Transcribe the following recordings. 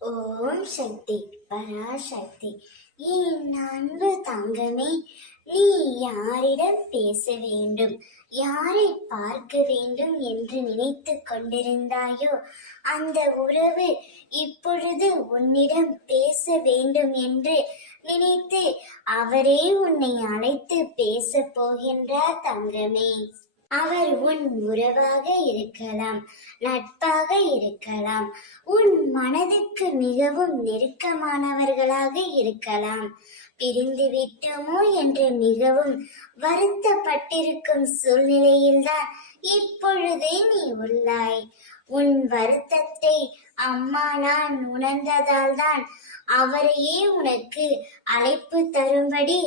ஓம் சக்தி பராசக்தி. என் அன்பு தங்கமே, நீ யாரிடம் பேச வேண்டும், யாரை பார்க்க வேண்டும் என்று நினைத்து கொண்டிருந்தாயோ அந்த உறவு இப்பொழுது உன்னிடம் பேச வேண்டும் என்று நினைத்து அவரே உன்னை அழைத்து பேச போகின்றார் தங்கமே. அவர் உன் உறவாக இருக்கலாம், நட்பாக இருக்கலாம், உன் மனதுக்கு மிகவும் நெருக்கமானவர்களாக இருக்கலாம். பிரிந்து விட்டோமோ என்று மிகவும் வருத்தப்பட்டிருக்கும் சூழ்நிலையில்தான் இப்பொழுதே நீ உள்ளாய். உன் வருத்தத்தை அம்மா நான் உணர்ந்ததால் தான் அவரையே உனக்கு அழைப்பு தரும்படி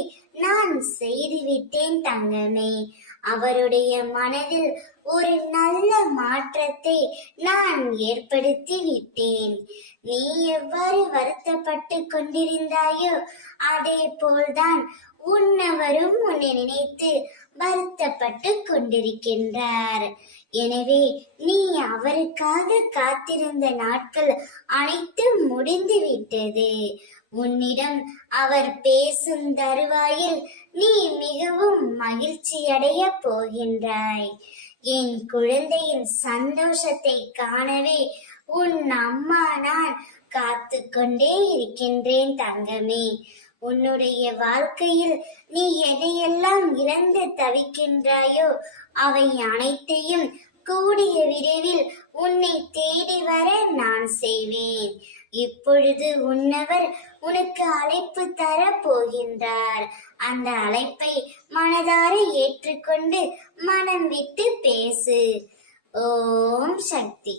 நான் செய்துவிட்டேன் தங்கமே. அவருடைய மனதில் ஒரு நல்ல மாற்றத்தை நான் ஏற்படுத்தி விட்டேன். நீ எவ்வாறு வருத்தப்பட்டு கொண்டிருந்தாயோ அதே போல்தான் உன்னவரும் உன்னை நினைத்து வருத்தப்பட்டு கொண்டிருக்கின்றார். எனவே நீ அவருக்காக காத்திருந்த நாட்கள் அனைத்தும் முடிந்து விட்டது. உன்னிடம் அவர் பேசும் தருவாயில் நீ மிகவும் மகிழ்ச்சி அடைய போகின்றாய். என் குழந்தையின் சந்தோஷத்தை காணவே உன் அம்மா நான் காத்து கொண்டே இருக்கின்றேன் தங்கமே. உன்னுடைய வாழ்க்கையில் நீ எதையெல்லாம் இழந்து தவிக்கின்றாயோ அவை அனைத்தையும் கூடிய விரைவில் உன்னை தேடி வர நான் செய்வேன். இப்பொழுது உன்னவர் உனக்கு அழைப்பு தர போகின்றார். அந்த அழைப்பை மனதார ஏற்றுக்கொண்டு மனம் விட்டு பேசு. ஓம் சக்தி.